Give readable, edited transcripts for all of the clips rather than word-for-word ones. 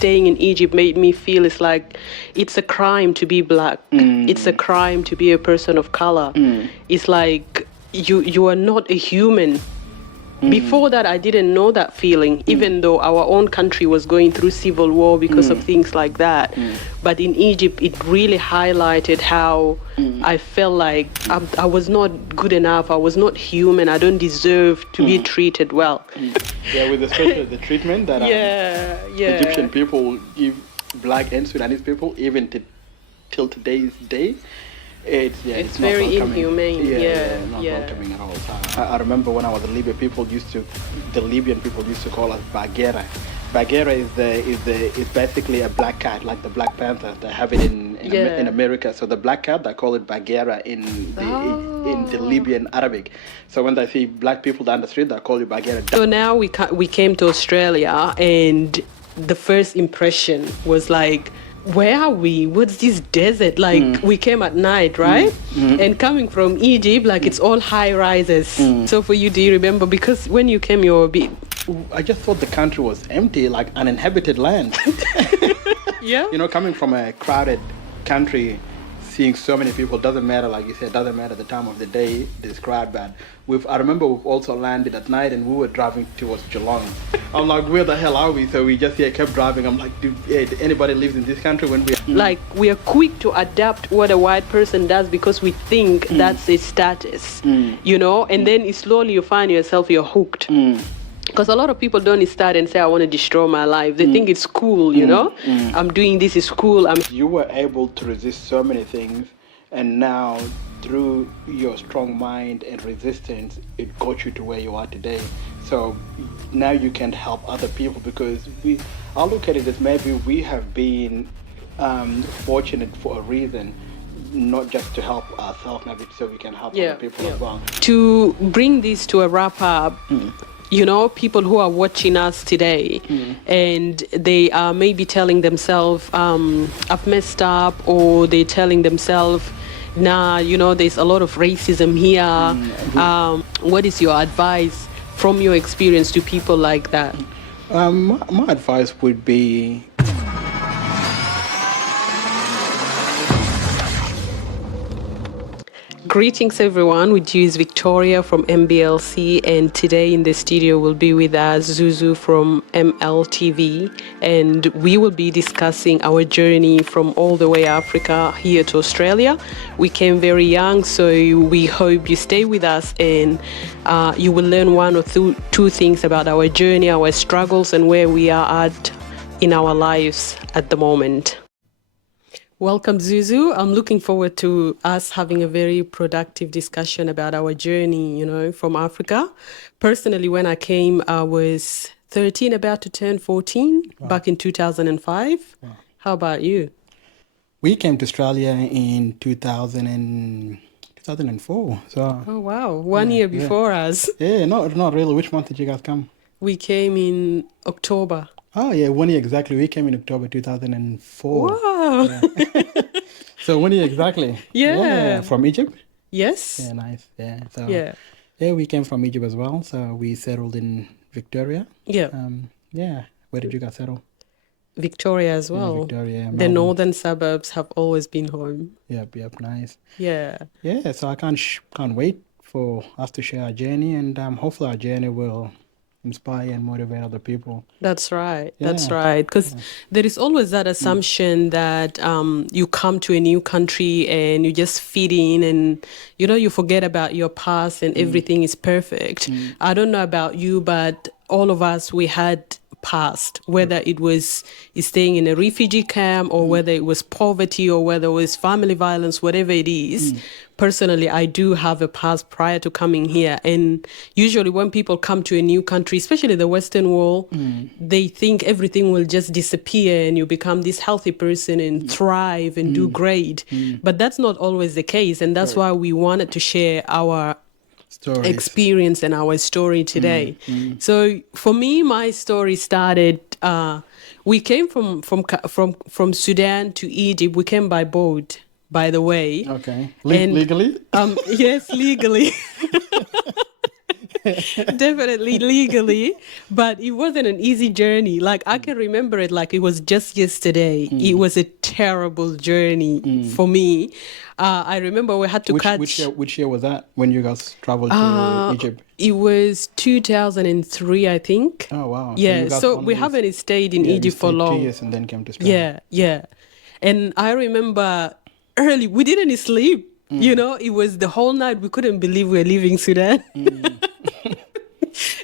staying in Egypt made me feel it's like it's a crime to be black. It's a crime to be a person of color. It's like you are not a human. Before that, I didn't know that feeling, even though our own country was going through civil war because of things like that. But in Egypt, it really highlighted how I felt like I was not good enough. I was not human. I don't deserve to be treated well. Yeah, with especially the treatment that Egyptian people give black and Sudanese people, even till today's day. It's very not welcoming. inhumane. Not welcoming at all. I remember when I was in Libya, the Libyan people used to call us Bagheera. Bagheera is basically a black cat, like the Black Panther. They have it in America. So the black cat, they call it Bagheera in the Libyan Arabic. So when they see black people down the street, they call you Bagheera. So now we came to Australia, and the first impression was like, where are we? What's this desert? Like, we came at night, right? And coming from Egypt, like, it's all high rises. So for you, do you remember? Because when you came, you were a bit... I just thought the country was empty, like uninhabited land. Yeah? You know, coming from a crowded country, seeing so many people, doesn't matter, like you said, doesn't matter the time of the day, described, but I remember we've also landed at night and we were driving towards Geelong. I'm like, where the hell are we? So we just kept driving. I'm like, did anybody lives in this country when we... Like, we are quick to adapt what a white person does because we think that's a status, you know? And then slowly you find yourself, you're hooked. Because a lot of people don't start and say, I want to destroy my life. They think it's cool, you know? I'm doing this, is cool. You were able to resist so many things, and now through your strong mind and resistance, it got you to where you are today. So now you can help other people, because I look at it as maybe we have been fortunate for a reason, not just to help ourselves, maybe so we can help other people as well. To bring this to a wrap up, you know, people who are watching us today and they are maybe telling themselves, I've messed up, or they're telling themselves, nah, you know, there's a lot of racism here. What is your advice from your experience to people like that? My advice would be... Greetings everyone, with you is Victoria from MBLC, and today in the studio will be with us ZUZU from LMTV, and we will be discussing our journey from all the way Africa here to Australia. We came very young, so we hope you stay with us and you will learn one or two things about our journey, our struggles, and where we are at in our lives at the moment. Welcome, ZUZU. I'm looking forward to us having a very productive discussion about our journey, you know, from Africa. Personally, when I came, I was 13, about to turn 14, back in 2005. Wow. How about you? We came to Australia in 2004. So. Oh, wow. One year before us. Yeah, not really. Which month did you guys come? We came in October. Oh, yeah, 1 year exactly. We came in October 2004. Wow. Yeah. So 1 year exactly. Yeah. From Egypt? Yes. Yeah, nice. Yeah. So, yeah, we came from Egypt as well. So we settled in Victoria. Yeah. Where did you guys settle? Victoria as well. Yeah, Victoria. The northern suburbs have always been home. Yep, nice. Yeah. Yeah, so I can't wait for us to share our journey, and hopefully our journey will inspire and motivate other people. That's right. Because there is always that assumption that you come to a new country and you just fit in, and you know, you forget about your past and everything is perfect. I don't know about you, but all of us, we had past, whether it was staying in a refugee camp or whether it was poverty or whether it was family violence, whatever it is. Personally, I do have a past prior to coming here. And usually when people come to a new country, especially the Western world, they think everything will just disappear and you become this healthy person and thrive and do great. But that's not always the case. And that's why we wanted to share our experience and our story today. So for me, my story started, we came from Sudan to Egypt. We came by boat, by the way. Okay. Legally? Yes, legally. Definitely legally, but it wasn't an easy journey. Like I can remember it like it was just yesterday. It was a terrible journey for me. I remember we had to Which year was that when you guys traveled to Egypt? It was 2003, I think. Oh wow! So you Yeah, guys so we only haven't stayed in yeah, you Egypt for stayed two long. years and then came to Spain. Yeah, yeah. And I remember early, we didn't sleep. You know, it was the whole night. We couldn't believe we were leaving Sudan.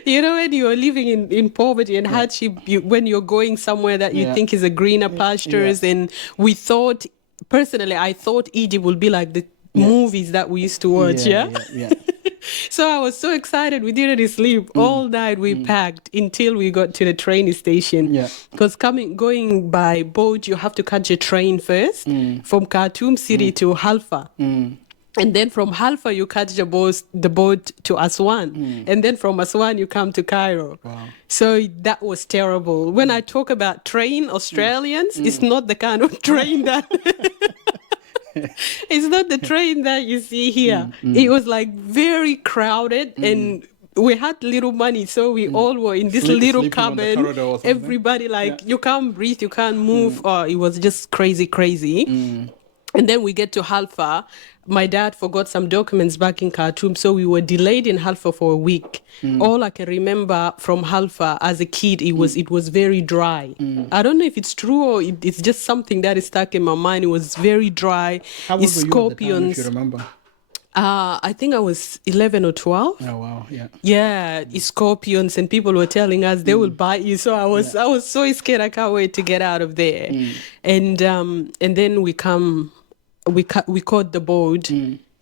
You know, when you're living in poverty and hardship, when you're going somewhere that you Yeah. think is a greener pastures, and we thought, personally, I thought Egypt would be like the movies that we used to watch. Yeah. Yeah. So I was so excited. We didn't sleep all night. We packed until we got to the train station. Yeah. Because going by boat, you have to catch a train first from Khartoum city to Halfa. And then from Halfa, you catch the boat to Aswan. And then from Aswan, you come to Cairo. Wow. So that was terrible. When I talk about train Australians, it's not the kind of train that... It's not the train that you see here. It was like very crowded and we had little money. So we all were in this little sleeping on the cabin. corridor or something. Everybody you can't breathe, you can't move. It was just crazy. And then we get to Halfa. My dad forgot some documents back in Khartoum, so we were delayed in Halfa for a week. All I can remember from Halfa as a kid, it was very dry. I don't know if it's true or it's just something that is stuck in my mind. It was very dry. How old were you at the time, if you remember? I think I was 11 or 12. Oh wow, yeah. Yeah, scorpions, and people were telling us they will bite you. So I was so scared. I can't wait to get out of there. And then we caught the boat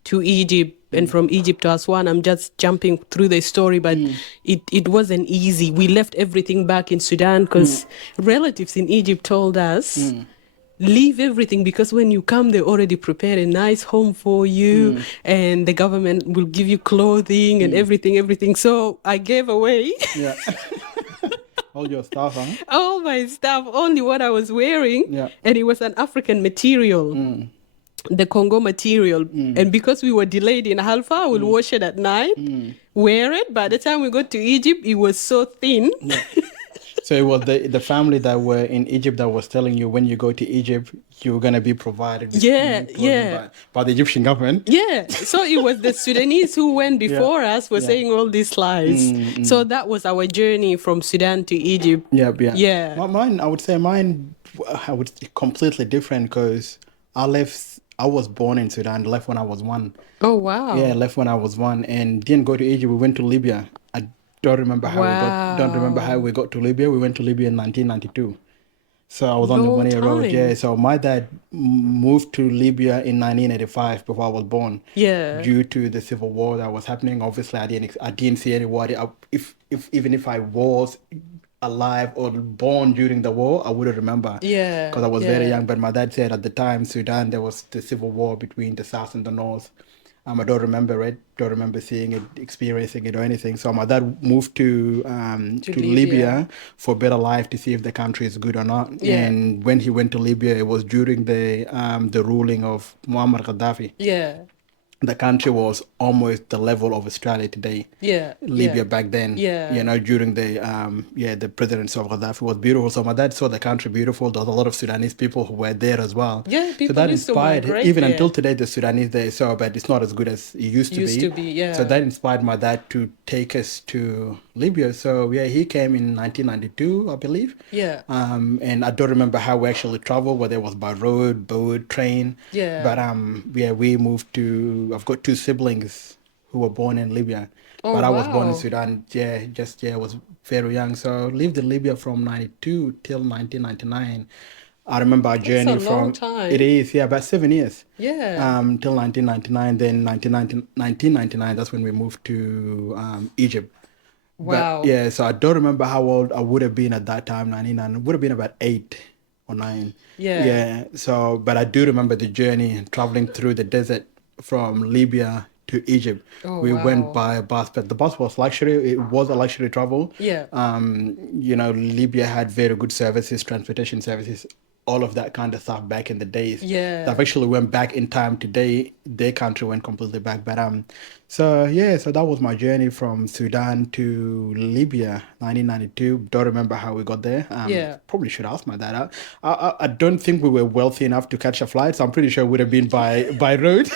to Egypt, and from Egypt to Aswan. I'm just jumping through the story, but it wasn't easy. We left everything back in Sudan because relatives in Egypt told us, leave everything, because when you come, they already prepared a nice home for you, and the government will give you clothing and everything. So I gave away Yeah. All your stuff, huh? all my stuff, only what I was wearing, Yeah. and it was an African material. The Congo material. And because we were delayed in Halfa, we'll wash it at night, wear it. By the time we got to Egypt, it was so thin. Yeah. So it was the family that were in Egypt that was telling you when you go to Egypt, you're going to be provided with clothing by the Egyptian government. Yeah. So it was the Sudanese who went before us were saying all these lies. So that was our journey from Sudan to Egypt. Yeah. Mine, I would say completely different, because I was born in Sudan, left when I was 1. Oh, wow. Yeah, left when I was 1 and didn't go to Egypt. We went to Libya. I don't remember how we got to Libya. We went to Libya in 1992. So I was only 1 year old. Yeah. So my dad moved to Libya in 1985 before I was born. Yeah. Due to the civil war that was happening. Obviously, I didn't see anybody. Even if I was alive or born during the war, I wouldn't remember. Yeah. Because I was very young. But my dad said at the time, Sudan, there was the civil war between the South and the North. I don't remember it, don't remember seeing it, experiencing it or anything. So my dad moved to Libya for a better life, to see if the country is good or not. Yeah. And when he went to Libya, it was during the ruling of Muammar Gaddafi. Yeah. The country was almost the level of Australia today. Yeah. Libya back then. Yeah. You know, during the presidency of Gaddafi was beautiful. So my dad saw the country beautiful. There was a lot of Sudanese people who were there as well. Yeah, people so that used to inspired migrate even there. until today the Sudanese there. So but it's not as good as it used to be. Yeah. So that inspired my dad to take us to Libya. So yeah, he came in 1992, I believe. Yeah. And I don't remember how we actually traveled, whether it was by road, boat, train. Yeah. But we moved to. I've got 2 siblings who were born in Libya, Oh, but I was born in wow. Sudan. I was very young. So lived in Libya from 92 till 1999. I remember our journey a long from time. It is, about 7 years. Yeah. Till 1999. Then 1999. That's when we moved to Egypt. Wow. But, yeah. So I don't remember how old I would have been at that time. 99. It would have been about 8 or 9. Yeah. Yeah. So, but I do remember the journey traveling through the desert from Libya to Egypt. Oh, we wow. went by a bus, but the bus was luxury. It was a luxury travel. Yeah. Libya had very good services, transportation services. all of that kind of stuff back in the days. Yeah. So I've actually went back in time today. Their country went completely back. But so yeah, so that was my journey from Sudan to Libya, 1992. Don't remember how we got there. Yeah. Probably should ask my dad. I don't think we were wealthy enough to catch a flight, so I'm pretty sure it would have been by road.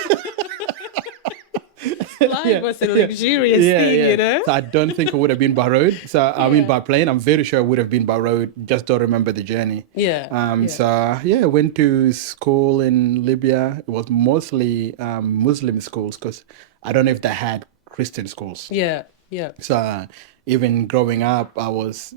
Flying was a luxurious thing, you know? So I don't think it would have been by road. So I mean by plane. I'm very sure it would have been by road. Just don't remember the journey. Yeah. So yeah, I went to school in Libya. It was mostly Muslim schools because I don't know if they had Christian schools. Yeah. So even growing up, I was,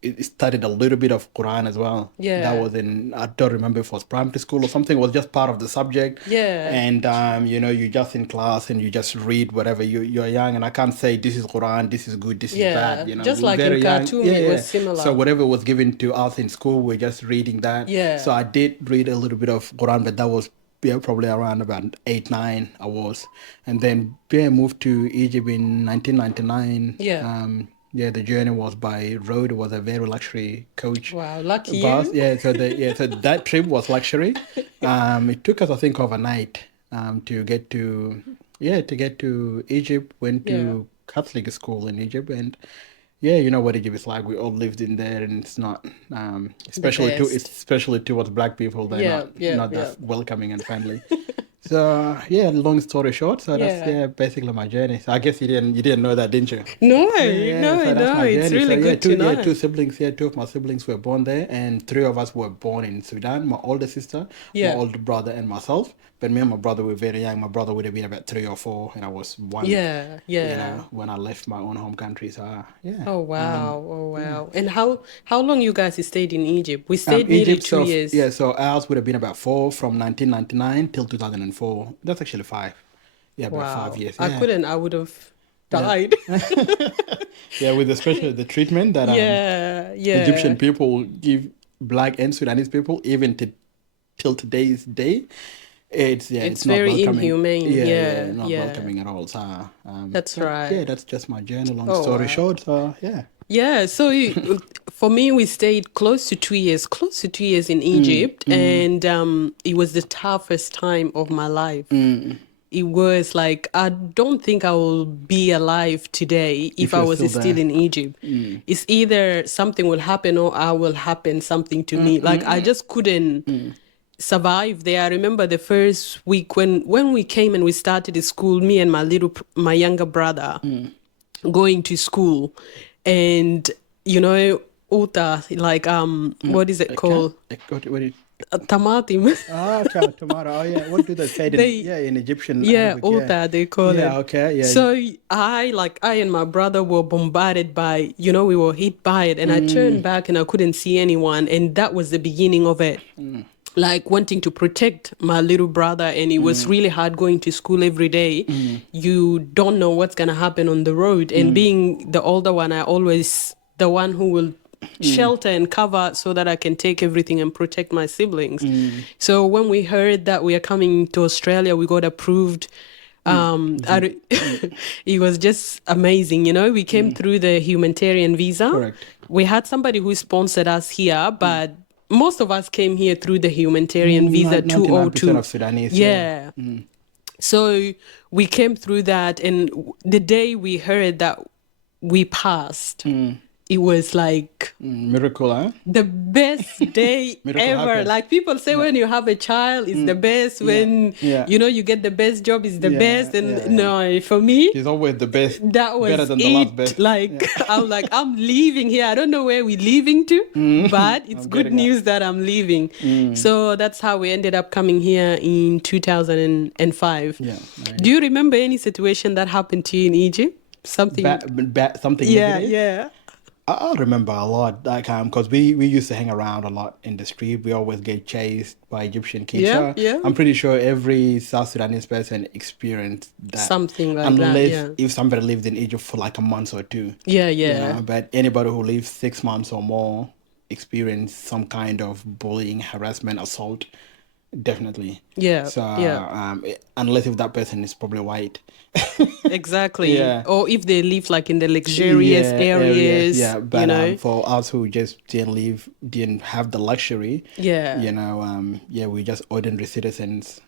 it studied a little bit of Quran as well. Yeah. That was I don't remember if it was primary school or something. It was just part of the subject. Yeah. And, you're just in class and you just read whatever. You're young and I can't say this is Quran, this is good, this is bad. Just We're like very in young. cartoon, it was similar. So whatever was given to us in school, we're just reading that. Yeah. So I did read a little bit of Quran, but that was probably around about 8, 9 I was. And then I moved to Egypt in 1999. Yeah. The journey was by road. It was a very luxury coach. Wow, lucky bus. you. So that trip was luxury. It took us, I think, overnight to get to Egypt. Went to Catholic school in Egypt, and you know what Egypt is like. We all lived in there, and it's not, especially towards black people. They're not that welcoming and friendly. So long story short, so that's basically my journey. So I guess you didn't know that, didn't you? No, So that's my it's journey. really So, good to know. two siblings. Two of my siblings were born there, and 3 of us were born in Sudan. My older sister, my older brother, and myself. But me and my brother were very young. My brother would have been about 3 or 4, and I was 1. When I left my own home country. So Oh wow. And how long you guys stayed in Egypt? We stayed nearly Egypt, 2 years. Yeah, so ours would have been about 4 from 1999 till 2004. That's actually 5. Yeah, about 5 years. I Yeah. couldn't. I would have died. With especially the treatment that Egyptian people give black and Sudanese people, even till today's day. It's not very welcoming. inhumane. Not welcoming at all. So That's right. That's just my journey. Long story short. So Yeah, so for me, we stayed close to 2 years in Egypt, and it was the toughest time of my life. It was like, I don't think I will be alive today if I was still in Egypt. It's either something will happen or I will happen something to me. Like, I just couldn't survive there. I remember the first week when we came and we started the school, me and my younger brother going to school. And, uta, like, what is it called? Tamatim. Tomato. Oh, yeah. What do they say in Egyptian language? Uta, they call it. Okay. Yeah. So I and my brother were bombarded by, we were hit by it. And I turned back and I couldn't see anyone. And that was the beginning of it. Like wanting to protect my little brother, and it was really hard going to school every day. You don't know what's gonna happen on the road, and being the older one, I always the one who will shelter and cover so that I can take everything and protect my siblings. So when we heard that we are coming to Australia, we got approved. It was just amazing, we came through the humanitarian visa. Correct. We had somebody who sponsored us here, but most of us came here through the humanitarian visa 202. Of Sudanese. Yeah. So we came through that, and the day we heard that we passed, it was like miracle, huh? The best day ever. Happened. Like people say, when you have a child, it's the best. When you get the best job, it's the best. And no, for me, it's always the best. That was better than it. The last best. Like I'm leaving here. I don't know where we're leaving to, but it's good news that I'm leaving. So that's how we ended up coming here in 2005. Yeah. Nice. Do you remember any situation that happened to you in Egypt? Something. Something. Negative? Yeah. I remember a lot, like, because we used to hang around a lot in the street. We always get chased by Egyptian kids. Yeah. I'm pretty sure every South Sudanese person experienced that. Something like Unless if somebody lived in Egypt for like a month or 2. Yeah. But anybody who lives 6 months or more experienced some kind of bullying, harassment, assault. definitely. Yeah, So yeah. unless if that person is probably white. Exactly. Yeah. Or if they live like in the luxurious Yeah, areas, areas, yeah. you But know? for us who just didn't have the luxury, Yeah, yeah, we just ordinary citizens.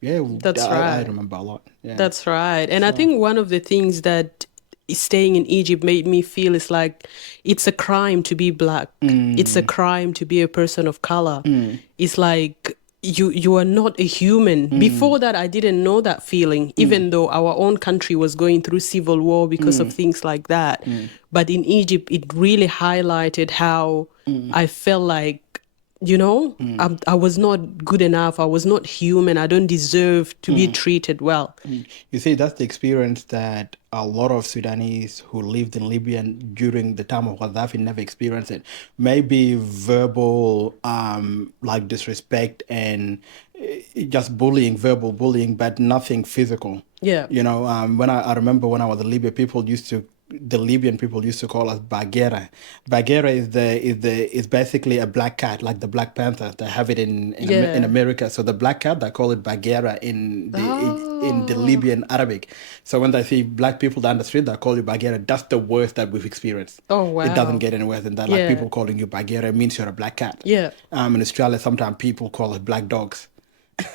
Yeah, that's I right. remember a lot. Yeah. That's right. And I So, think one of the things that staying in Egypt made me feel is like it's a crime to be black. It's a mm, crime to be a person of color. mm, It's like you are not a human. mm, Before that I didn't know that feeling, mm, even though our own country was going through civil war because of mm, things like that. mm, But in Egypt it really highlighted how mm, I felt like mm, I was not good enough. I was not human. I don't deserve to be mm. treated well. You see, that's the experience that a lot of Sudanese who lived in Libya during the time of Gaddafi never experienced it. Maybe verbal, like disrespect and just bullying, verbal bullying, but nothing physical. Yeah. When I remember when I was in Libya, the Libyan people used to call us Bagheera. Bagheera is basically a black cat, like the Black Panther. They have it in Yeah. America. So the black cat, they call it Bagheera in the Oh. Libyan Arabic. So when they see black people down the street, they call you Bagheera. That's the worst that we've experienced. Oh, It doesn't wow. get any worse than that. Like Yeah. people calling you Bagheera means you're a black cat. Yeah. In Australia, sometimes people call it black dogs.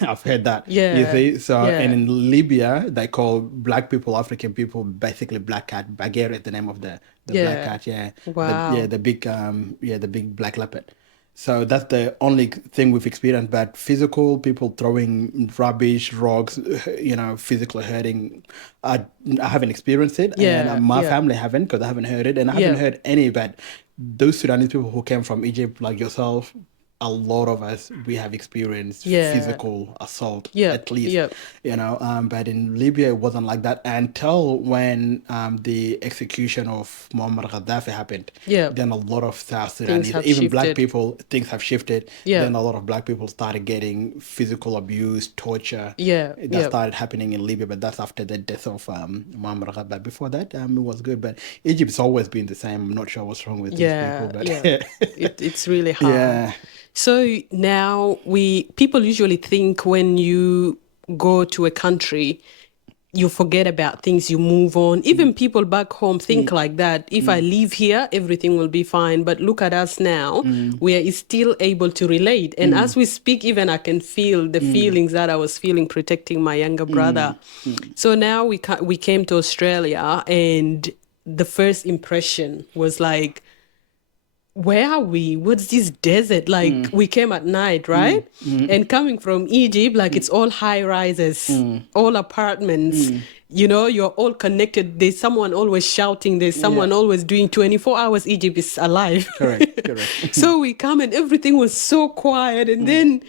I've heard that. You Yeah. see, so and Yeah. in Libya they call black people, African people, basically black cat. Bagheera is the name of the black Yeah. cat. Yeah, Wow. the big black leopard. So that's the only thing we've experienced. But physical people throwing rubbish, rocks, physically hurting. I haven't experienced it, and Yeah. my Yeah. family haven't because I haven't heard it, and I haven't Yeah. heard any. But those Sudanese people who came from Egypt, like yourself, a lot of us we have experienced Yeah. physical assault Yeah. at least, Yeah. but in Libya it wasn't like that until when the execution of Muammar Gaddafi happened. Yeah. Then a lot of South Things Sudanese, have even black shifted. people, things have shifted. Yeah. Then a lot of black people started getting physical abuse, torture. Yeah. That Yeah. started happening in Libya, but that's after the death of Muammar Gaddafi. Before that, it was good, but Egypt's always been the same. I'm not sure what's wrong with these people, Yeah. but Yeah. It's really hard. yeah. So now people usually think when you go to a country, you forget about things, you move on. Even people back home think like that. If I live here, everything will be fine. But look at us now. We are still able to relate. And as we speak, even I can feel the feelings that I was feeling protecting my younger brother. So now we came to Australia, and the first impression was like, where are we? What's this desert? Like we came at night, right? And coming from Egypt, like it's all high rises, all apartments. You're all connected. There's someone always shouting. There's Yeah. someone always doing 24 hours. Egypt is alive. Correct. So we come and everything was so quiet. And then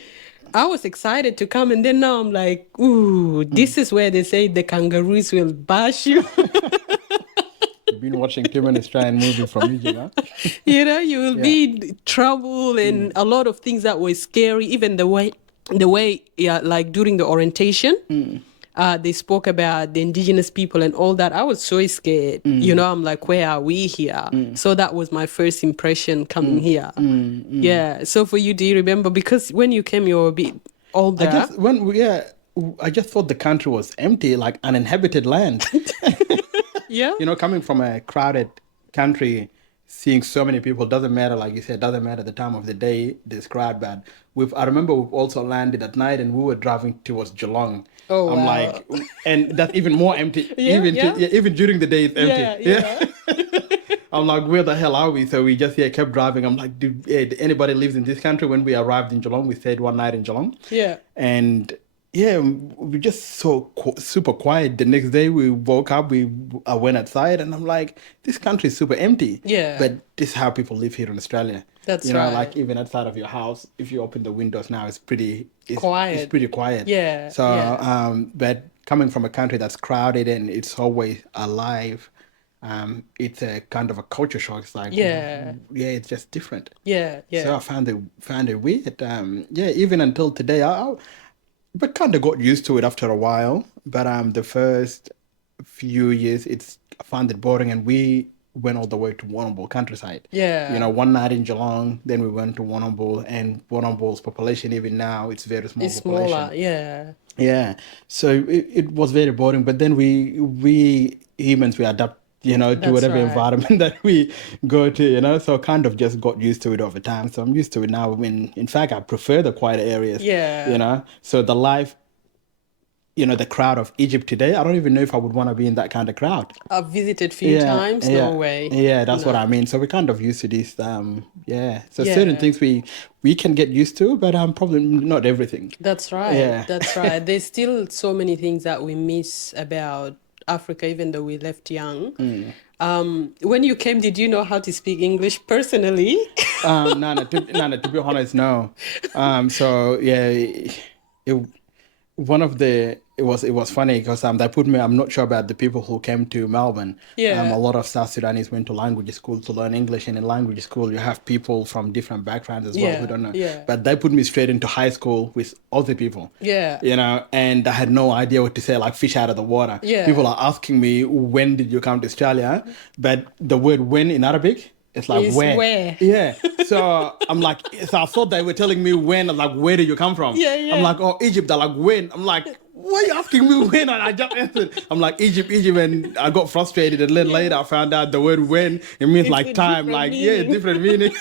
I was excited to come. And then now I'm like, ooh, this is where they say the kangaroos will bash you. You've been watching too many Australian movies from Egypt, huh? You will Yeah. be in trouble and a lot of things that were scary. Even the way, yeah, like during the orientation, they spoke about the indigenous people and all that. I was so scared. I'm like, where are we here? So that was my first impression coming here. Yeah. So for you, do you remember? Because when you came, you were a bit older. I just thought the country was empty, like uninhabited land. Yeah. Coming from a crowded country, seeing so many people, doesn't matter, like you said, doesn't matter the time of the day described, but I remember we've also landed at night and we were driving towards Geelong. Oh, I'm wow. like, and that's even more empty. Yeah, yeah. Even during the day it's empty. Yeah. I'm like, where the hell are we? So we just kept driving. I'm like, did anybody lives in this country? When we arrived in Geelong, we stayed one night in Geelong. Yeah. And yeah, we just super quiet. The next day we woke up, I went outside and I'm like, this country is super empty. Yeah. But this is how people live here in Australia. That's right. Like even outside of your house, if you open the windows now, it's Quiet. It's pretty quiet. Yeah, So, yeah. but coming from a country that's crowded and it's always alive, it's a kind of a culture shock. It's like, Yeah. it's just different. Yeah. Yeah. So I found it weird. Even until today, but kind of got used to it after a while. But the first few years, I found it boring, and we went all the way to Warrnambool countryside. Yeah. You know, one night in Geelong, then we went to Warrnambool, and Warrnambool's population, even now, it's very small It's population. smaller, yeah. Yeah. So it was very boring, but then we humans, we adapt, you know, to That's whatever right. environment that we go to, you know, so kind of just got used to it over time. So I'm used to it now. In fact, I prefer the quieter areas, Yeah. you know, so the life, you know, the crowd of Egypt today, I don't even know if I would want to be in that kind of crowd. I've visited few times, no way. Yeah, that's what No. I mean. So we're kind of used to this, yeah. So Yeah. certain things we can get used to, but probably not everything. That's right. Yeah. That's right. There's still so many things that we miss about Africa, even though we left young. When you came, did you know how to speak English personally? No, to be honest, no. So yeah, it was funny because they put me. I'm not sure about the people who came to Melbourne. Yeah. A lot of South Sudanese went to language school to learn English, and in language school you have people from different backgrounds as well who don't know. Yeah. But they put me straight into high school with other people. Yeah. You know, and I had no idea what to say, like fish out of the water. Yeah. People are asking me, when did you come to Australia? But the word when in Arabic, it's like It's where. where. Yeah. So I'm like, so I thought they were telling me when. I'm like, where did you come from? Yeah. I'm like, oh, Egypt. They're like, when? I'm like, why are you asking me when? And I just answered. I'm like, Egypt. And I got frustrated. And then later I found out the word when, it means It's like a time. different Like, meaning. different meaning.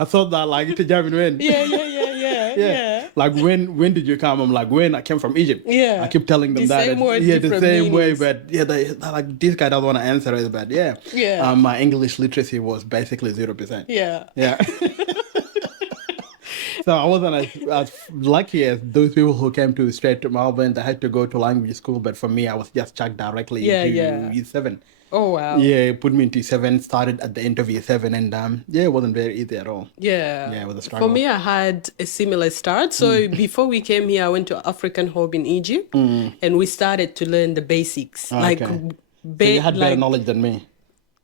I thought that like it's a German when. Yeah. Like when did you come? I'm like, when I came from Egypt. Yeah. I keep telling them The that. same word, the different same way. meanings. But yeah, they're like, this guy doesn't want to answer it. But yeah. Yeah. My English literacy was basically 0%. Yeah. Yeah. So I wasn't as lucky as those people who came to straight to Melbourne. They had to go to language school. But for me, I was just chucked directly into year 7. Oh, wow. Yeah, put me into year 7, started at the end of year 7, and it wasn't very easy at all. Yeah. Yeah, it was a struggle. For me, I had a similar start. So before we came here, I went to African Home in Egypt, and we started to learn the basics. Like, So you had better knowledge than me.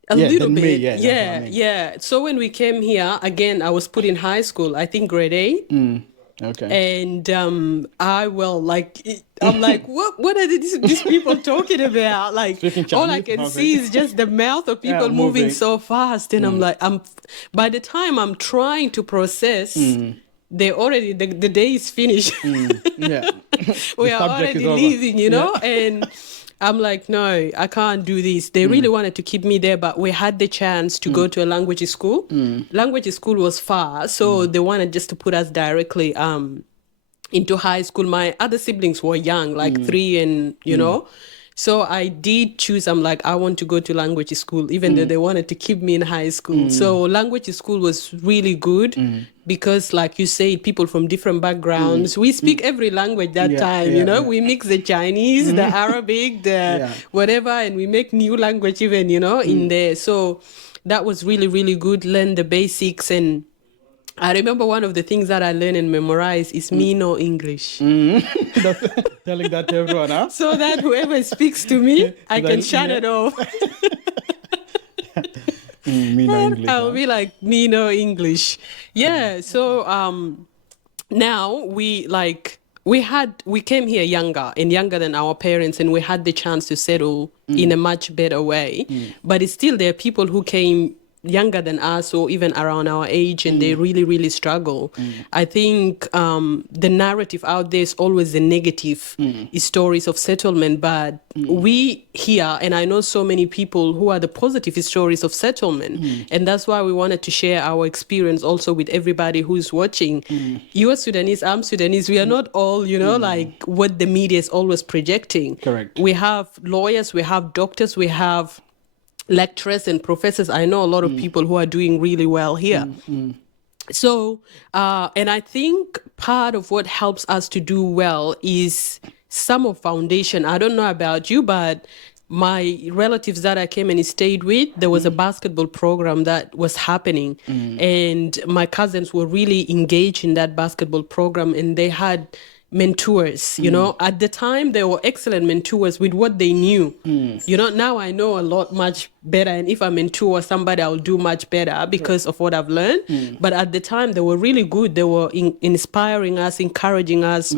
a little than bit. me, that's what I mean. Yeah. So when we came here, again, I was put in high school, I think grade 8. Okay. And I'm like, what are these people talking about? Like, Speaking all I Chinese, can okay. see is just the mouth of people moving moving. so fast. And I'm like, by the time I'm trying to process, the day is finished. Yeah. We The are subject already is over. leaving, you know? And I'm like, no, I can't do this. They really wanted to keep me there, but we had the chance to go to a language school. Language school was far, so they wanted just to put us directly into high school. My other siblings were young, like 3 and, you know. So I did choose, I'm like, I want to go to language school, even though they wanted to keep me in high school. So language school was really good because, like you said, people from different backgrounds, we speak every language that time, you know, we mix the Chinese, the Arabic, the whatever, and we make new language even, you know, in there. So that was really, really good. Learn the basics. And I remember one of the things that I learned and memorized is me no English. Telling that to everyone, huh? So that whoever speaks to me, I can shut it off. Me no English. I'll be like, me no English. Yeah. So now we came here younger than our parents, and we had the chance to settle in a much better way. But it's still, there are people who came younger than us or even around our age, and they really, really struggle. I think the narrative out there is always the negative stories of settlement, but we here, and I know so many people who are the positive stories of settlement, and that's why we wanted to share our experience also with everybody who's watching. You are Sudanese, I'm Sudanese. We are not all, you know, like what the media is always projecting. Correct. We have lawyers, we have doctors, we have lecturers and professors. I know a lot of people who are doing really well here. So, and I think part of what helps us to do well is some of foundation. I don't know about you, but my relatives that I came and stayed with, there was a basketball program that was happening, and my cousins were really engaged in that basketball program, and they had mentors, you know. At the time, they were excellent mentors with what they knew. You know, now I know a lot much better, and if I mentor somebody, I'll do much better because of what I've learned. But at the time, they were really good. They were inspiring us, encouraging us.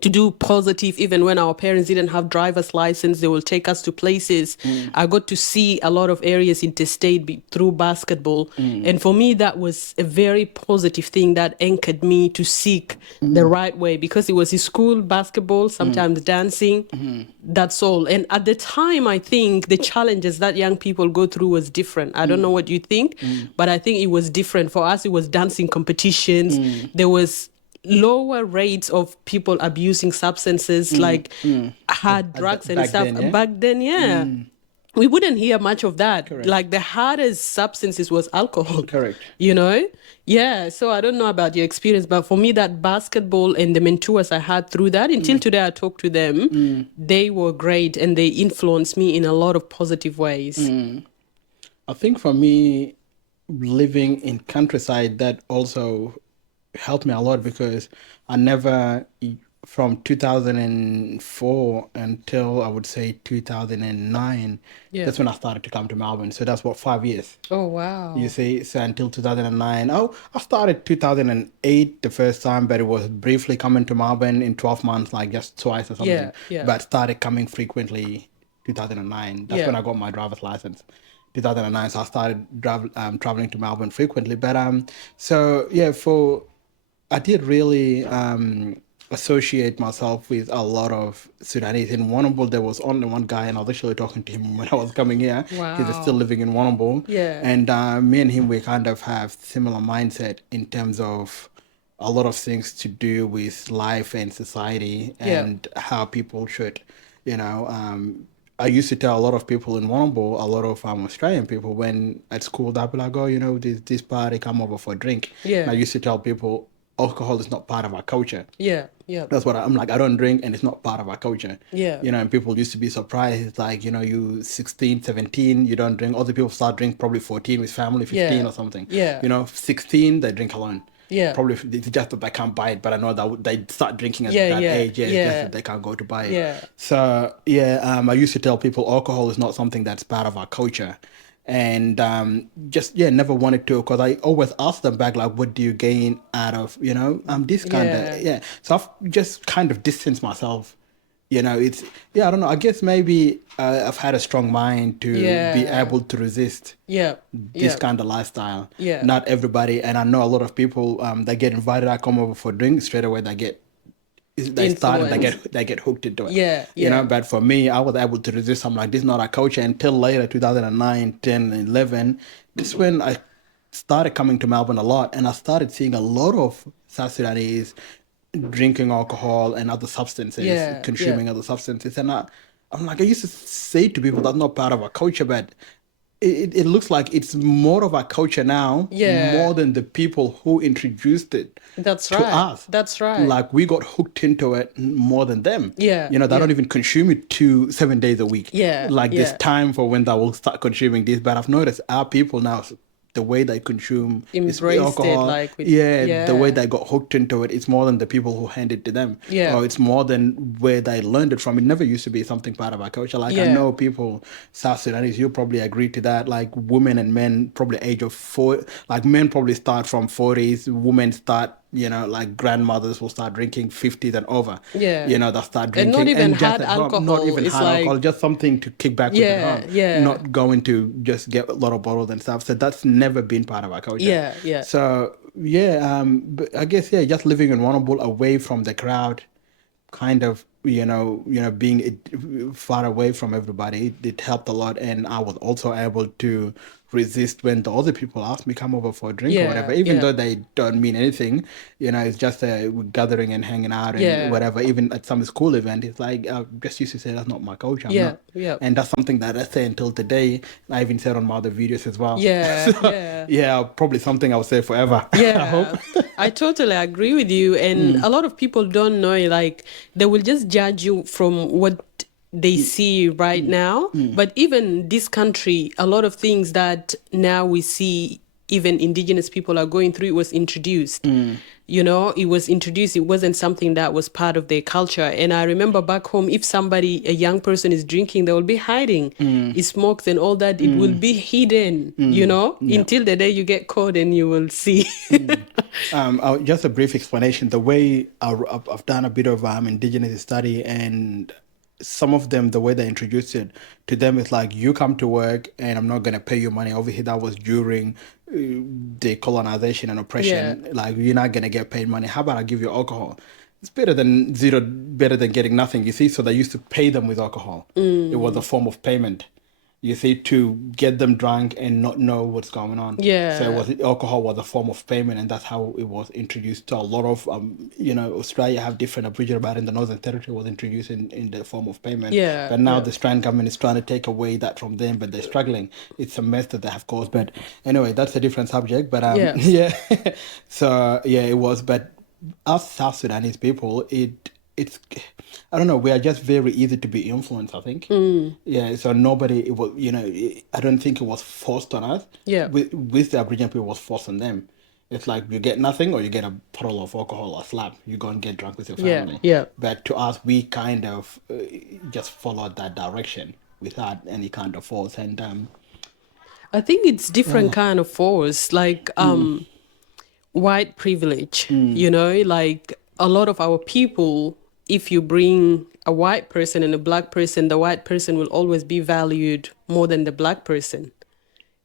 to do positive. Even when our parents didn't have driver's license, they will take us to places. I got to see a lot of areas interstate through basketball. And for me, that was a very positive thing that anchored me to seek the right way, because it was in school, basketball, sometimes dancing. That's all. And at the time, I think the challenges that young people go through was different. I don't know what you think, but I think it was different. For us, it was dancing competitions. There was lower rates of people abusing substances like hard drugs and back stuff. then, yeah? Back then, we wouldn't hear much of that. Correct. Like the hardest substances was alcohol. Correct. You know? Yeah. So I don't know about your experience, but for me, that basketball and the mentors I had through that, until today I talk to them, they were great and they influenced me in a lot of positive ways. I think for me, living in countryside, that also helped me a lot, because I never, from 2004 until I would say 2009, that's when I started to come to Melbourne. So that's what, 5 years. Oh, wow. You see, so until 2009. Oh, I started 2008 the first time, but it was briefly coming to Melbourne in 12 months, like just twice or something. Yeah. But started coming frequently 2009. That's when I got my driver's license. 2009, so I started traveling to Melbourne frequently. But so yeah, I did really associate myself with a lot of Sudanese. In Warrnambool, there was only one guy, and I was actually talking to him when I was coming here. Wow. He's still living in Warrnambool. Yeah. And me and him, we kind of have similar mindset in terms of a lot of things to do with life and society and how people should, I used to tell a lot of people in Warrnambool, a lot of Australian people, when at school, they'll be like, oh, this party, come over for a drink. Yeah. And I used to tell people, alcohol is not part of our culture. Yeah. That's what I'm like, I don't drink and it's not part of our culture. Yeah. And people used to be surprised. It's like, you 16, 17, you don't drink. Other people start drinking probably 14 with family, 15 or something. Yeah. 16, they drink alone. Yeah. Probably it's just that they can't buy it, but I know that they start drinking at that age. It's just that they can't go to buy it. Yeah. So I used to tell people alcohol is not something that's part of our culture, and never wanted to, because I always ask them back, like, what do you gain out of this kind of So I've just kind of distanced myself. It's I don't know. I guess maybe I've had a strong mind to be able to resist this kind of lifestyle. Yeah. Not everybody, and I know a lot of people. They get invited. I come over for drinks straight away. They get hooked into it. But for me, I was able to resist. I'm like, this is not our culture, until later, 2009, 10, 11. This is when I started coming to Melbourne a lot, and I started seeing a lot of South Sudanese drinking alcohol and other substances, consuming other substances. And I'm like, I used to say to people, that's not part of our culture, but it looks like it's more of our culture now, more than the people who introduced it to us. That's right. Like, we got hooked into it more than them. Yeah. They don't even consume it 7 days a week. Yeah. Like, there's time for when they will start consuming this. But I've noticed our people now, the way they consume alcohol, the way they got hooked into it, it's more than the people who hand it to them. Or it's more than where they learned it from. It never used to be something part of our culture. Like, I know people, South Sudanese, you'll probably agree to that. Like, women and men, probably age of 4, like men probably start from 40s, women start, like grandmothers will start drinking 50s and over. They'll start drinking. And not even just hard at home. alcohol. Not even It's hard like, alcohol, just something to kick back with at home. Not going to just get a lot of bottles and stuff. So that's never been part of our culture. So, but I guess, just living in Warrnambool, away from the crowd, kind of, being far away from everybody, it helped a lot. And I was also able to resist when the other people ask me come over for a drink or whatever, even though they don't mean anything. It's just a gathering and hanging out and whatever. Even at some school event, it's like, I just used to say, that's not my culture. I'm not. And that's something that I say until today. I even said on my other videos as well. Probably something I'll say forever. I hope. I totally agree with you. And a lot of people don't know, like, they will just judge you from what they see right now. But even this country, a lot of things that now we see even indigenous people are going through, it was introduced. You know, it was introduced. It wasn't something that was part of their culture. And I remember back home, if a young person is drinking, they will be hiding. It smokes and all that. It will be hidden, you know, until the day you get caught and you will see. Just a brief explanation. The way I've done a bit of indigenous study, and some of them, the way they introduced it to them is like, you come to work and I'm not going to pay you money. Obviously, that was during the colonization and oppression. Yeah. Like, you're not going to get paid money. How about I give you alcohol? It's better than zero, better than getting nothing, you see. So they used to pay them with alcohol. It was a form of payment, you see, to get them drunk and not know what's going on. Yeah. So alcohol was a form of payment, and that's how it was introduced to a lot of, Australia have different Aboriginal, but in the Northern Territory was introduced in the form of payment. Yeah, But now yeah. the Australian government is trying to take away that from them, but they're struggling. It's a mess that they have caused. But anyway, that's a different subject. But Yeah. yeah. So yeah, it was. But us South Sudanese people, it's I don't know, we are just very easy to be influenced, I think. Yeah, so nobody, it was, I don't think it was forced on us. Yeah. With the Aboriginal people, it was forced on them. It's like, you get nothing or you get a bottle of alcohol or slap, you go and get drunk with your Yeah, family. yeah. But to us, we kind of just followed that direction without any kind of force. And I think it's different kind of force, like white privilege, you know, like a lot of our people, if you bring a white person and a black person, the white person will always be valued more than the black person.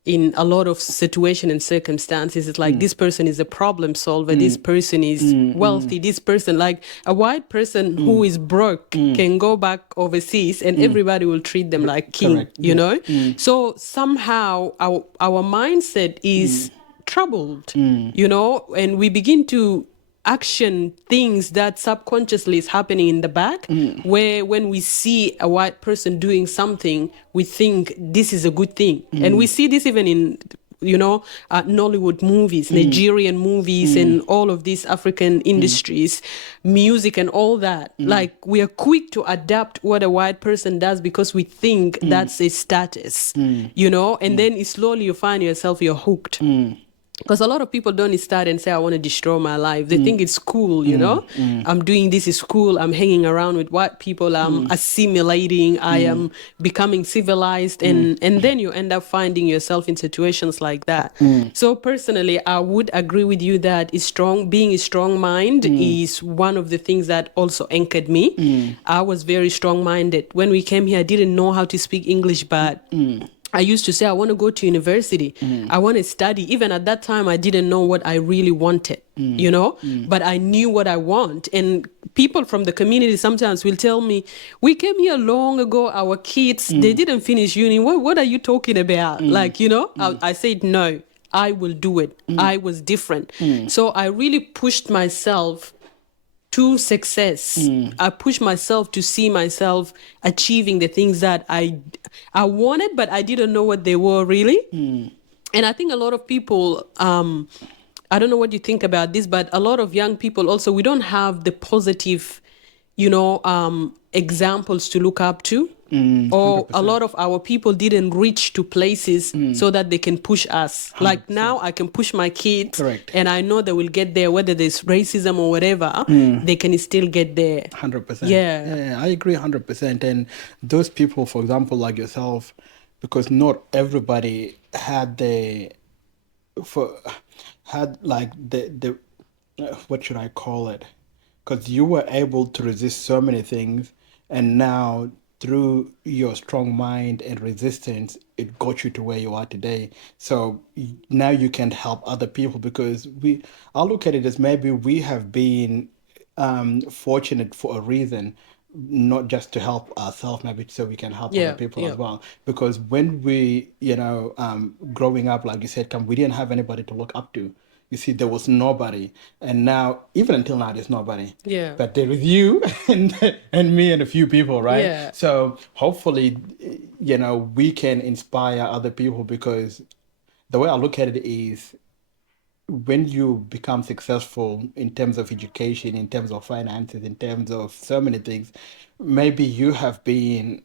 In a lot of situation and circumstances, it's like this person is a problem solver, this person is wealthy, this person, like a white person who is broke can go back overseas and everybody will treat them like king. Correct. You know. So somehow our mindset is troubled, you know, and we begin to action things that subconsciously is happening in the back, where when we see a white person doing something, we think this is a good thing. And we see this even in, you know, Nollywood movies, Nigerian movies, and all of these African industries, music and all that. Like, we are quick to adapt what a white person does because we think that's a status, you know, and then slowly you find yourself, you're hooked. Because a lot of people don't start and say, I want to destroy my life. They think it's cool, you know? I'm doing this, is cool. I'm hanging around with white people. I'm assimilating. I am becoming civilized. And then you end up finding yourself in situations like that. So personally, I would agree with you that being a strong mind is one of the things that also anchored me. I was very strong-minded. When we came here, I didn't know how to speak English, but I used to say, I want to go to university. I want to study. Even at that time, I didn't know what I really wanted, you know, but I knew what I want. And people from the community sometimes will tell me, we came here long ago, our kids, they didn't finish uni. What are you talking about? Like, you know, I said, no, I will do it. I was different. So I really pushed myself to success. I pushed myself to see myself achieving the things that I wanted, but I didn't know what they were really. And I think a lot of people, I don't know what you think about this, but a lot of young people also, we don't have the positive, you know, examples to look up to. Or 100%. a lot of our people didn't reach to places so that they can push us. Like now I can push my kids. Correct. And I know they will get there, whether there's racism or whatever, they can still get there. 100%. Yeah. Yeah, I agree 100%. And those people, for example, like yourself, because not everybody had the what should I call it? Because you were able to resist so many things, and now through your strong mind and resistance, it got you to where you are today. So now you can help other people, because I look at it as maybe we have been fortunate for a reason, not just to help ourselves, maybe so we can help Yeah, other people yeah. as well. Because when we, growing up, like you said, we didn't have anybody to look up to. You see, there was nobody, and now, even until now, there's nobody. Yeah. But there is you and me and a few people, right? Yeah. So hopefully, we can inspire other people, because the way I look at it is, when you become successful in terms of education, in terms of finances, in terms of so many things, maybe you have been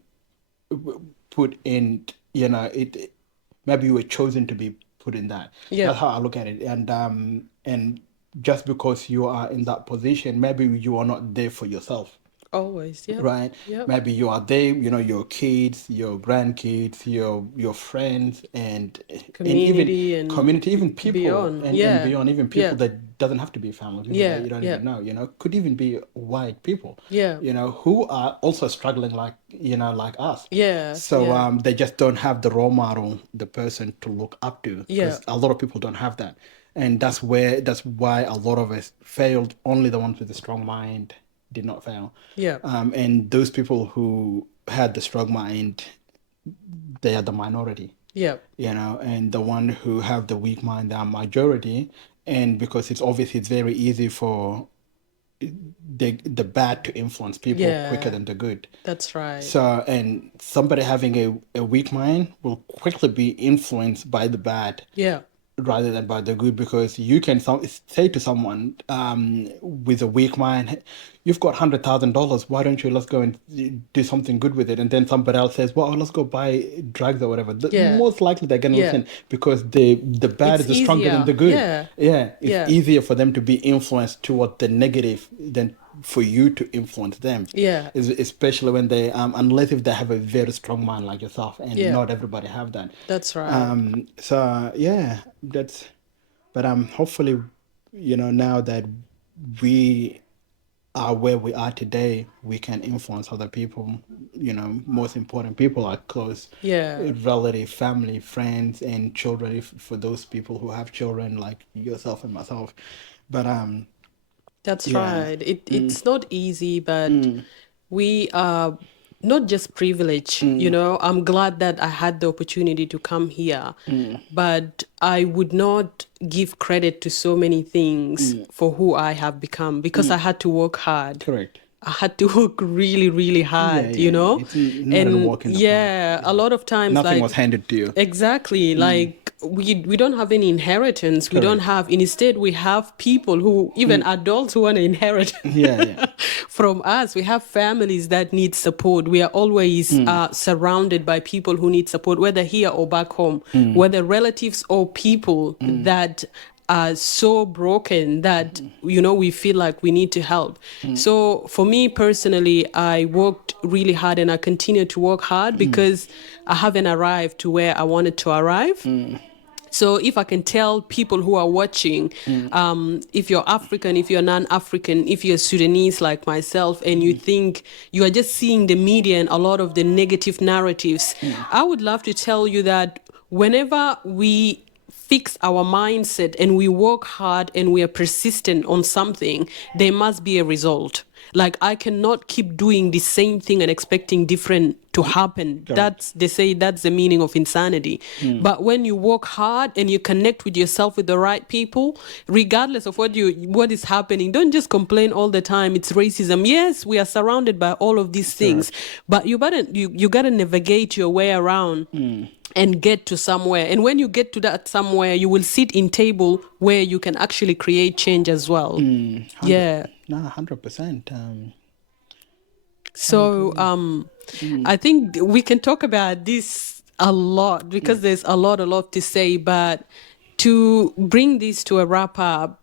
put in, maybe you were chosen to be put in that. Yeah. That's how I look at it. And just because you are in that position, maybe you are not there for yourself. Always. Yep. Right? Yep. Maybe you are there, your kids, your grandkids, your friends, and even Community and community, even people beyond. and Yeah. beyond, even Yeah. people that doesn't have to be family, people that Yeah. you don't Yeah. even know, could even be white people, Yeah. who are also struggling like us. Yeah. So Yeah. they just don't have the role model, the person to look up to, Yeah. because a lot of people don't have that. And that's why a lot of us failed. Only the ones with a strong mind did not fail. Yeah. And those people who had the strong mind, they are the minority. Yeah. And the one who have the weak mind are majority. And because it's obviously it's very easy for the bad to influence people quicker Yeah. than the good. That's right. So, and somebody having a weak mind will quickly be influenced by the bad Yeah. rather than by the good, because you can say to someone with a weak mind, you've got $100,000, why don't you, let's go and do something good with it. And then somebody else says, well, let's go buy drugs or whatever. Yeah. Most likely they're going to Yeah. listen, because the bad It's is stronger than easier. the good. Yeah. It's Yeah. easier for them to be influenced toward the negative than for you to influence them. Yeah. Especially when they unless if they have a very strong mind like yourself, and Yeah. not everybody have that. That's right. So yeah, but hopefully, now that we are where we are today, we can influence other people. Most important people are close, Yeah. relative, family, friends, and children. If for those people who have children like yourself and myself, but That's yeah, right. It's not easy, but we are not just privileged. I'm glad that I had the opportunity to come here, but I would not give credit to so many things for who I have become, because I had to work hard. correct. I had to work really, really hard, Yeah. It's not a walk in the park. yeah, a lot of times, Nothing like, was handed to you. exactly, like we don't have any inheritance. We don't Correct. have. Instead, we have people who, even adults, who want to inherit Yeah. from us. We have families that need support. We are always surrounded by people who need support, whether here or back home, whether relatives or people that are so broken that we feel like we need to help. So for me personally, I worked really hard, and I continue to work hard because I haven't arrived to where I wanted to arrive. So if I can tell people who are watching, if you're African, if you're non-African, if you're Sudanese like myself, and you think you are just seeing the media and a lot of the negative narratives, I would love to tell you that whenever we fix our mindset and we work hard and we are persistent on something, there must be a result. Like, I cannot keep doing the same thing and expecting different to happen. They say that's the meaning of insanity. But when you work hard and you connect with yourself, with the right people, regardless of what is happening, don't just complain all the time. It's racism. Yes, we are surrounded by all of these things, but you gotta navigate your way around and get to somewhere. And when you get to that somewhere, you will sit in table where you can actually create change as well. Yeah. No, 100%. So I think we can talk about this a lot, because there's a lot to say. But to bring this to a wrap up,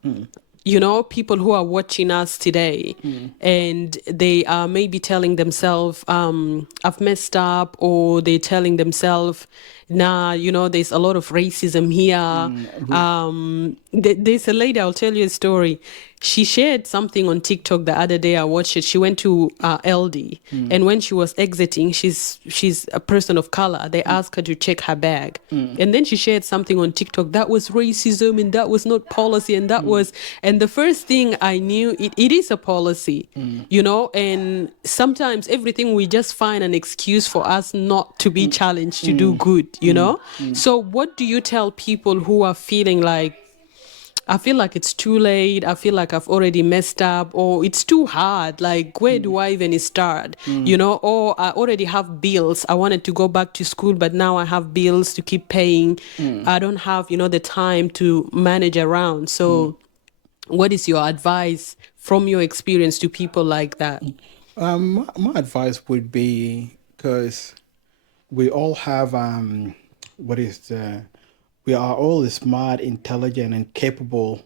people who are watching us today and they are maybe telling themselves, I've messed up, or they're telling themselves, nah, there's a lot of racism here. There's a lady, I'll tell you a story. She shared something on TikTok the other day. I watched it. She went to LD, and when she was exiting, she's a person of color. They asked her to check her bag, and then she shared something on TikTok that was racism, and that was not policy, and that was. And the first thing I knew, it is a policy, And sometimes everything, we just find an excuse for us not to be challenged to do good, So what do you tell people who are feeling like, I feel like it's too late, I feel like I've already messed up, or it's too hard, like, where do I even start? Or I already have bills, I wanted to go back to school, but now I have bills to keep paying. I don't have, the time to manage around. So what is your advice from your experience to people like that? My advice would be, because we all have what is we are all smart, intelligent, and capable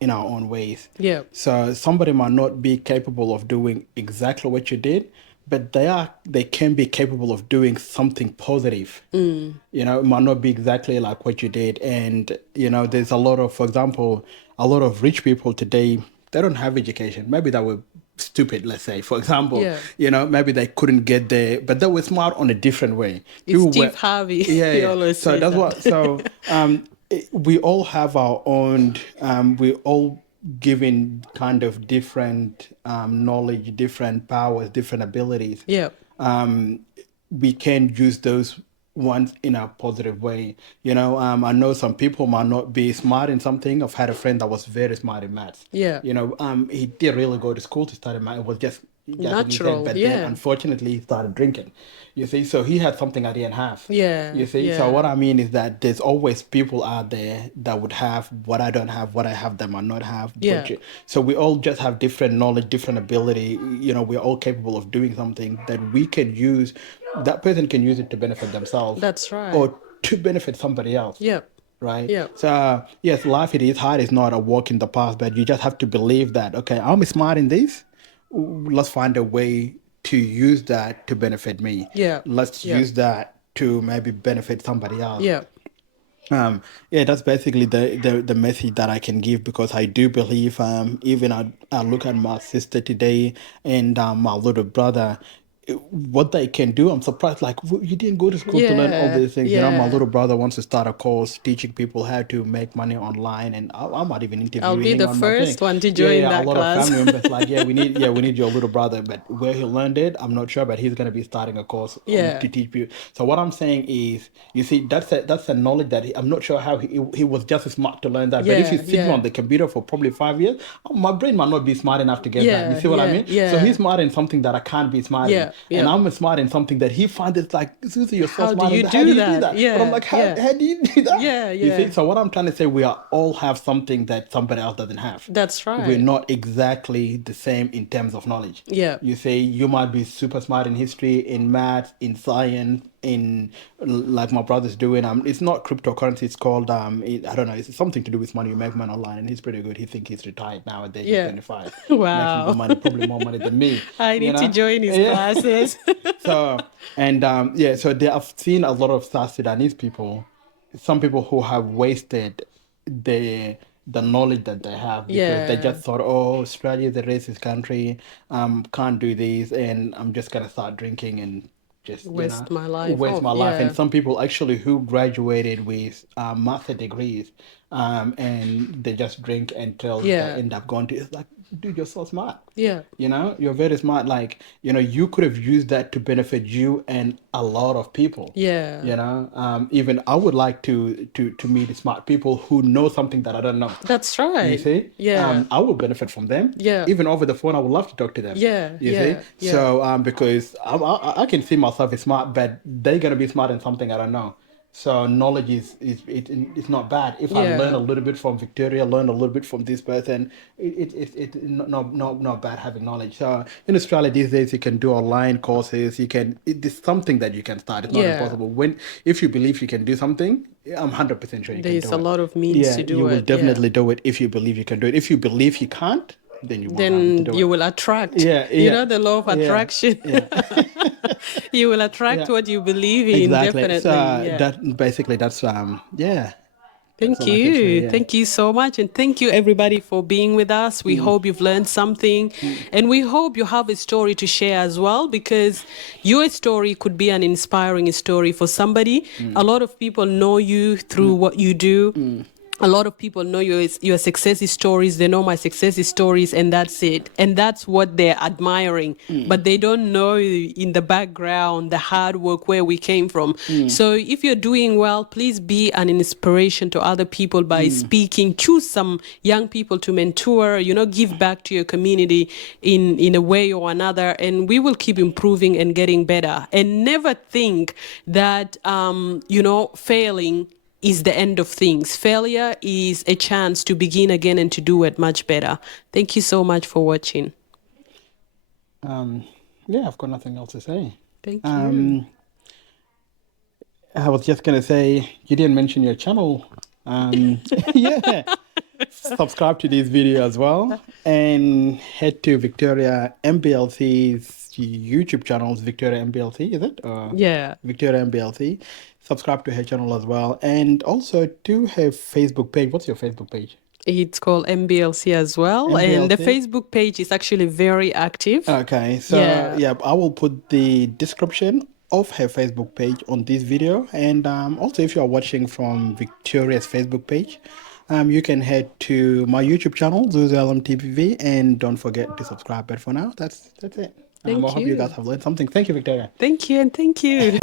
in our own ways. Yeah. So somebody might not be capable of doing exactly what you did, but they can be capable of doing something positive. You know, it might not be exactly like what you did. And, you know, there's a lot of, for example, a lot of rich people today, they don't have education. Maybe they were stupid, let's say, for example. Yeah. You know, maybe they couldn't get there, but they were smart on a different way. It's People Steve were, Harvey. yeah, He yeah. always So says that's that. what, so we all have our own, we all given kind of different knowledge, different powers, different abilities. Yeah. We can use those ones in a positive way. You know, I know some people might not be smart in something. I've had a friend that was very smart in maths. Yeah. You know, he did really go to school to study math. It was just in his head. Natural. But then, Yeah. unfortunately, he started drinking. You see, so he had something I didn't have. Yeah. You see, Yeah. so what I mean is that there's always people out there that would have what I don't have, what I have that might not have. Yeah. So we all just have different knowledge, different ability. You know, we're all capable of doing something that we can use. That person can use it to benefit themselves. That's right. Or to benefit somebody else. Yeah. Right. Yeah. So yes, life it is hard. It's not a walk in the past, but you just have to believe that. Okay, I'm smart in this. Let's find a way to use that to benefit me. Yeah. Let's Yeah. use that to maybe benefit somebody else. Yeah. Yeah, that's basically the message that I can give, because I do believe, even I look at my sister today and my little brother, what they can do. I'm surprised, like, you didn't go to school to learn all Yeah. these things. You know, my Yeah. little brother wants to start a course teaching people how to make money online, and I might even interview I'll be him the on my thing. first one to join Yeah, that a lot class. of family members like, we need your little brother, but where he learned it, I'm not sure, but he's gonna be starting a course Yeah. to teach people. So what I'm saying is, you see, that's a knowledge that I'm not sure how he was just smart to learn that. But if Yeah. he's sitting Yeah. on the computer for probably 5 years, my brain might not be smart enough to get that. Yeah. You see what I Yeah. mean? Yeah. So he's smart in something that I can't be smart Yeah. in, Yeah. and I'm smart in something that he finds it's like, ZUZU, you're so How do smart. you How do do you do that? that? But Yeah. I'm like, Yeah. how do you do that? Yeah. You see? Yeah. So what I'm trying to say, we are all have something that somebody else doesn't have. That's We're right. not exactly the same in terms of knowledge. Yeah. You say you might be super smart in history, in math, in science, in like my brother's doing. It's not cryptocurrency. It's called I don't know. It's something to do with money. You make money online, and he's pretty good. He thinks he's retired now at the age of Yeah. 25. Wow. Making money, probably more money than me. I you need to know? join his Yeah. classes. So and so I've seen a lot of South Sudanese people, some people who have wasted the knowledge that they have, because they Yeah. just thought, oh, Australia is a racist country, can't do this, and I'm just gonna start drinking and just Waste my life waste off. my life. Yeah. And some people actually who graduated with master degrees, and they just drink until Yeah. they end up going to. It's like, dude, you're so smart. Yeah. You know, you're very smart. Like, you could have used that to benefit you and a lot of people. Yeah. You know, even I would like to meet smart people who know something that I don't know. That's You right. see, Yeah. I will benefit from them. Yeah. Even over the phone, I would love to talk to them. Yeah, You yeah, see, yeah. so because I can see myself as smart, but they're gonna be smart in something I don't know. So knowledge it's not bad. If I learn Yeah. a little bit from Victoria, learn a little bit from this person, it's not bad having knowledge. So in Australia these days, you can do online courses. It's something that you can start. It's not Yeah. impossible. If you believe you can do something, I'm 100% sure you can There's do a it. lot of means Yeah, to do you will it. Yeah. definitely do it if you believe you can do it. If you believe you can't, then you won't be able to Then do you it. will attract. Yeah, You yeah. know, the law of Yeah, attraction. yeah. You will attract Yeah. what you believe in, Exactly. definitely. So Yeah. that's yeah. That's Thank all I can say. you. Yeah. Thank you so much. And thank you, everybody, for being with us. We hope you've learned something. And we hope you have a story to share as well, because your story could be an inspiring story for somebody. A lot of people know you through what you do. A lot of people know your success stories. They know my success stories, and that's it. And that's what they're admiring. But they don't know in the background the hard work where we came from. So if you're doing well, please be an inspiration to other people by speaking. Choose some young people to mentor. Give back to your community in a way or another, and we will keep improving and getting better. And never think that failing is the end of things. Failure is a chance to begin again and to do it much better. Thank you so much for watching. Yeah, I've got nothing else to say. Thank you. Um, I was just gonna say you didn't mention your channel. Yeah, subscribe to this video as well, and head to Victoria MBLC's YouTube channels. Victoria MBLC, is it? Yeah. Victoria MBLC. Subscribe to her channel as well, and also to her Facebook page. What's your Facebook page? It's called MBLC as well. And the MBLC. Facebook page is actually very active. Okay, so Yeah. yeah, I will put the description of her Facebook page on this video, and also if you are watching from Victoria's Facebook page, you can head to my YouTube channel, ZUZU LMTV, and don't forget to subscribe. But for now, that's it. I Thank hope you you. guys have learned something. Thank you, Victoria. Thank you, and thank you.